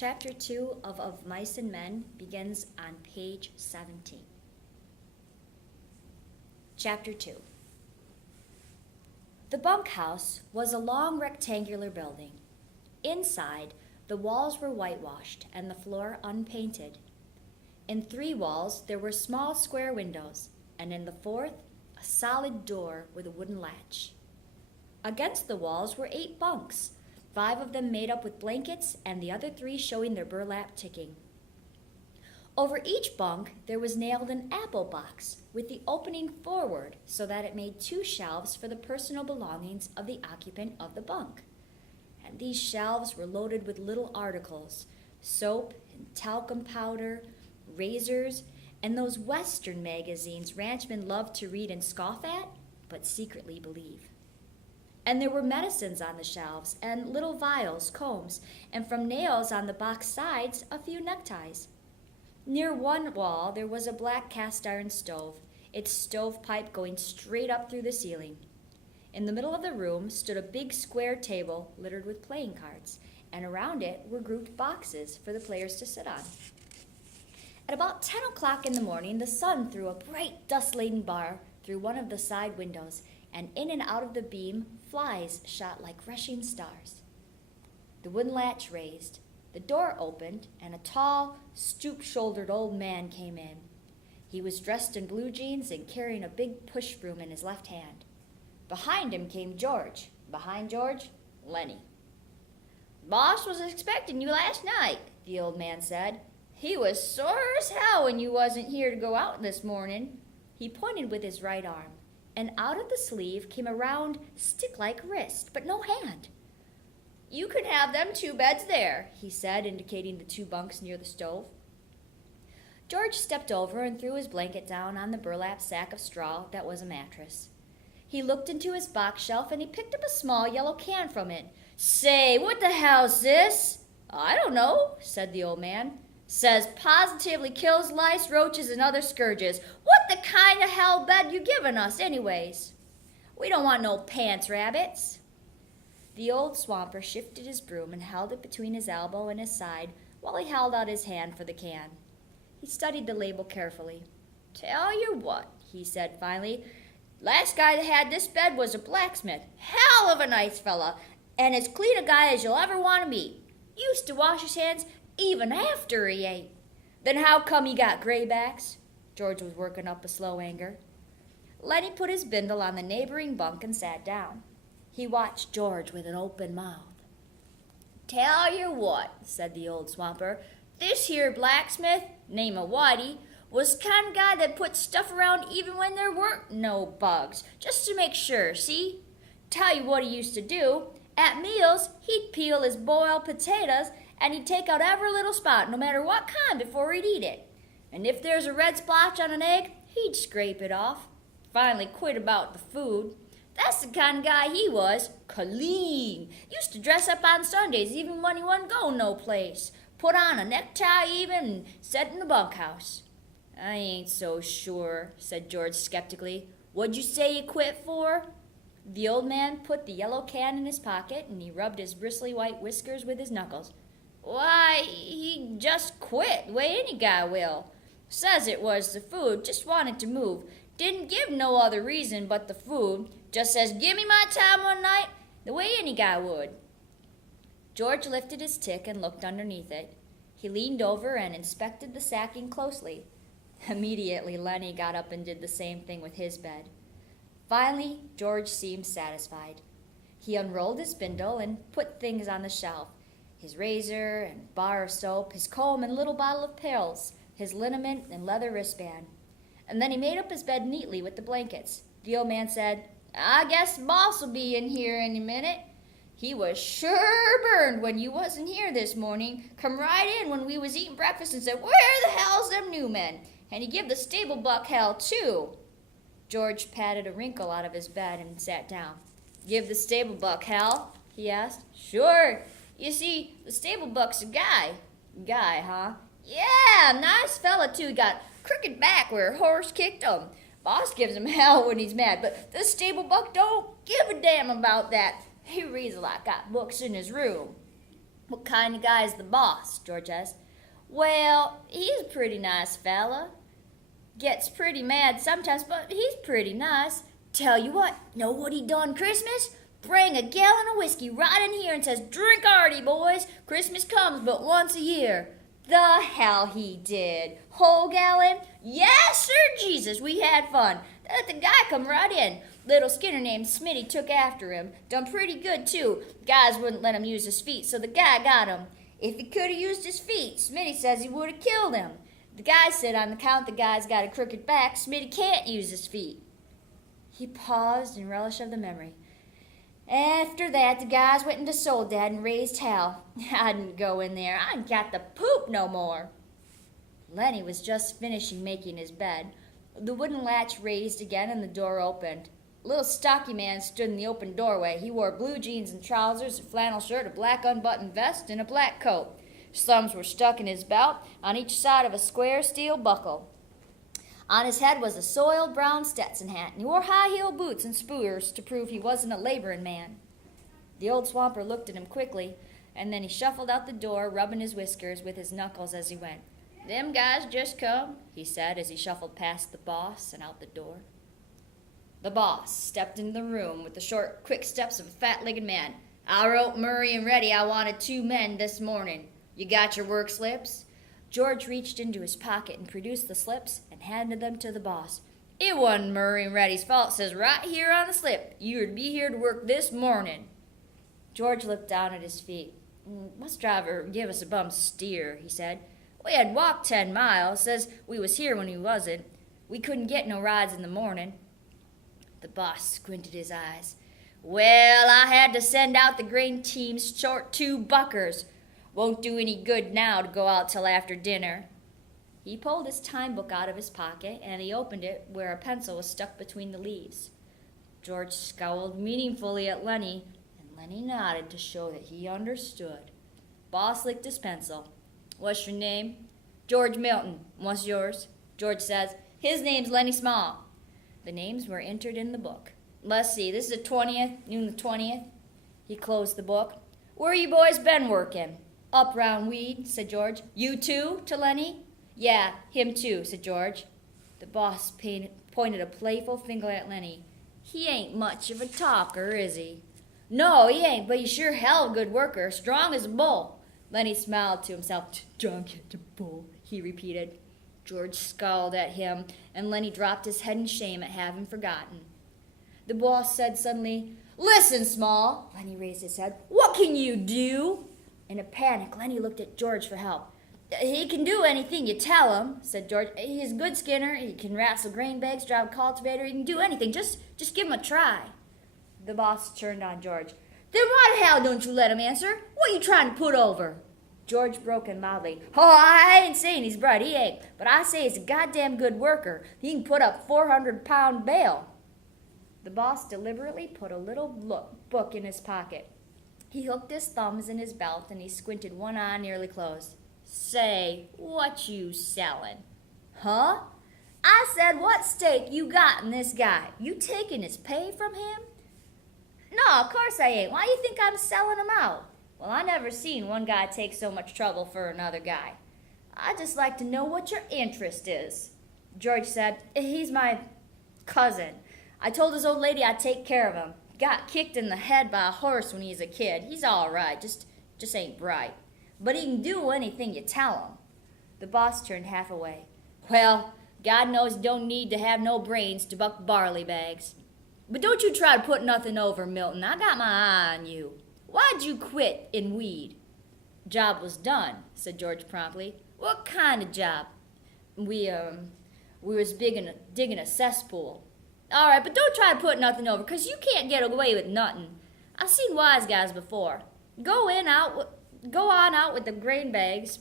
Chapter 2 of Mice and Men begins on page 17. Chapter 2. The bunkhouse was a long rectangular building. Inside, the walls were whitewashed and the floor unpainted. In 3 walls, there were small square windows, and in the 4th, a solid door with a wooden latch. Against the walls were 8 bunks, 5 of them made up with blankets and the other 3 showing their burlap ticking. Over each bunk there was nailed an apple box with the opening forward so that it made 2 shelves for the personal belongings of the occupant of the bunk. And these shelves were loaded with little articles, soap and talcum powder, razors, and those Western magazines ranchmen loved to read and scoff at, but secretly believe. And there were medicines on the shelves, and little vials, combs, and from nails on the box sides, a few neckties. Near one wall there was a black cast iron stove, its stovepipe going straight up through the ceiling. In the middle of the room stood a big square table littered with playing cards, and around it were grouped boxes for the players to sit on. At about 10 o'clock in the morning, the sun threw a bright dust-laden bar through one of the side windows, and in and out of the beam, flies shot like rushing stars. The wooden latch raised, the door opened, and a tall, stoop-shouldered old man came in. He was dressed in blue jeans and carrying a big push broom in his left hand. Behind him came George. Behind George, Lenny. "Boss was expecting you last night," the old man said. "He was sore as hell when you wasn't here to go out this morning." He pointed with his right arm, and out of the sleeve came a round, stick-like wrist, but no hand. "You can have them 2 beds there," he said, indicating the 2 bunks near the stove. George stepped over and threw his blanket down on the burlap sack of straw that was a mattress. He looked into his box shelf and he picked up a small yellow can from it. "Say, what the hell's this?" "I don't know," said the old man. "Says positively kills lice, roaches, and other scourges. What the kind of hell bed you giving us, anyways?" "We don't want no pants rabbits." The old swamper shifted his broom and held it between his elbow and his side while he held out his hand for the can. He studied the label carefully. "Tell you what," he said finally, "last guy that had this bed was a blacksmith. Hell of a nice fella, and as clean a guy as you'll ever want to meet. Used to wash his hands even after he ate." "Then how come he got graybacks?" George was working up a slow anger. Lenny put his bindle on the neighboring bunk and sat down. He watched George with an open mouth. "Tell you what," said the old swamper, "this here blacksmith, name of Whitey, was the kind of guy that put stuff around even when there weren't no bugs, just to make sure, see? Tell you what he used to do. At meals, he'd peel his boiled potatoes and he'd take out every little spot, no matter what kind, before he'd eat it. And if there's a red splotch on an egg, he'd scrape it off. Finally quit about the food. That's the kind of guy he was. Clean. Used to dress up on Sundays even when he wasn't going no place. Put on a necktie even and set in the bunkhouse." "I ain't so sure," said George skeptically. "What'd you say you quit for?" The old man put the yellow can in his pocket and he rubbed his bristly white whiskers with his knuckles. "Why, he just quit, the way any guy will. Says it was the food, just wanted to move. Didn't give no other reason but the food. Just says, 'Give me my time one night,' the way any guy would." George lifted his tick and looked underneath it. He leaned over and inspected the sacking closely. Immediately, Lenny got up and did the same thing with his bed. Finally, George seemed satisfied. He unrolled his spindle and put things on the shelf. His razor and bar of soap, his comb and little bottle of pills, his liniment and leather wristband. And then he made up his bed neatly with the blankets. The old man said, "I guess the boss will be in here any minute. He was sure burned when you wasn't here this morning. Come right in when we was eating breakfast and said, 'Where the hell's them new men?' And he give the stable buck hell, too." George patted a wrinkle out of his bed and sat down. "Give the stable buck hell?" he asked. "Sure. You see, the stable buck's a guy." "Guy, huh?" "Yeah, nice fella, too. Got crooked back where a horse kicked him. Boss gives him hell when he's mad, but this stable buck don't give a damn about that. He reads like got books in his room." "What kind of guy is the boss?" George asked. "Well, he's a pretty nice fella. Gets pretty mad sometimes, but he's pretty nice. Tell you what, know what he done Christmas? Bring a gallon of whiskey right in here and says, 'Drink hearty, boys. Christmas comes but once a year.' The hell he did. Whole gallon? Yes, sir Jesus, we had fun. Let the guy come right in. Little Skinner named Smitty took after him. Done pretty good, too. Guys wouldn't let him use his feet, so the guy got him. If he could have used his feet, Smitty says he would have killed him. The guy said on the count the guy's got a crooked back, Smitty can't use his feet." He paused in relish of the memory. "After that, the guys went into Soledad and raised hell. I didn't go in there. I ain't got the poop no more." Lenny was just finishing making his bed. The wooden latch raised again and the door opened. A little stocky man stood in the open doorway. He wore blue jeans and trousers, a flannel shirt, a black unbuttoned vest, and a black coat. His thumbs were stuck in his belt on each side of a square steel buckle. On his head was a soiled brown Stetson hat, and he wore high-heeled boots and spurs to prove he wasn't a laboring man. The old swamper looked at him quickly, and then he shuffled out the door, rubbing his whiskers with his knuckles as he went. "Them guys just come," he said as he shuffled past the boss and out the door. The boss stepped into the room with the short, quick steps of a fat-legged man. "I wrote Murray and Reddy I wanted 2 men this morning. You got your work slips?" George reached into his pocket and produced the slips and handed them to the boss. "It wasn't Murray and Reddy's fault. It says right here on the slip, you would be here to work this morning." George looked down at his feet. "Bus driver give us a bum steer," he said. "We had walked 10 miles. Says we was here when we wasn't. We couldn't get no rides in the morning." The boss squinted his eyes. "Well, I had to send out the grain teams short 2 buckers. Won't do any good now to go out till after dinner." He pulled his time book out of his pocket, and he opened it where a pencil was stuck between the leaves. George scowled meaningfully at Lenny, and Lenny nodded to show that he understood. Boss licked his pencil. "What's your name?" "George Milton. What's yours?" George says, "His name's Lenny Small." The names were entered in the book. "Let's see, this is the 20th, noon the 20th. He closed the book. "Where you boys been working?" "Up round Weed," said George. "You too?" to Lenny. "Yeah, him too," said George. The boss pointed a playful finger at Lenny. "He ain't much of a talker, is he?" "No, he ain't, but he's sure hell good worker, strong as a bull." Lenny smiled to himself. "Strong as a bull," he repeated. George scowled at him, and Lenny dropped his head in shame at having forgotten. The boss said suddenly, "Listen, Small." Lenny raised his head. "What can you do?" In a panic, Lenny looked at George for help. "He can do anything you tell him," said George. "He's a good skinner. He can wrestle grain bags, drive a cultivator. He can do anything. Just give him a try." The boss turned on George. "Then why the hell don't you let him answer? What are you trying to put over?" George broke in loudly. "Oh, I ain't saying he's bright. He ain't. But I say he's a goddamn good worker. He can put up 400-pound bail." The boss deliberately put a little book in his pocket. He hooked his thumbs in his belt, and he squinted one eye nearly closed. "Say, what you sellin'?" "Huh?" "I said, what stake you got in this guy? You taking his pay from him?" "No, of course I ain't. Why you think I'm selling him out?" "Well, I never seen one guy take so much trouble for another guy." "I'd just like to know what your interest is." George said, "He's my cousin. I told his old lady I'd take care of him. Got kicked in the head by a horse when he was a kid. He's all right, just ain't bright. But he can do anything you tell him." The boss turned half away. "Well, God knows he don't need to have no brains to buck barley bags. But don't you try to put nothing over, Milton. I got my eye on you. Why'd you quit in Weed?" "Job was done," said George promptly. "What kind of job?" We was digging a cesspool." "All right, but don't try to put nothing over, 'cause you can't get away with nothing. I've seen wise guys before. Go on out with the grain bags.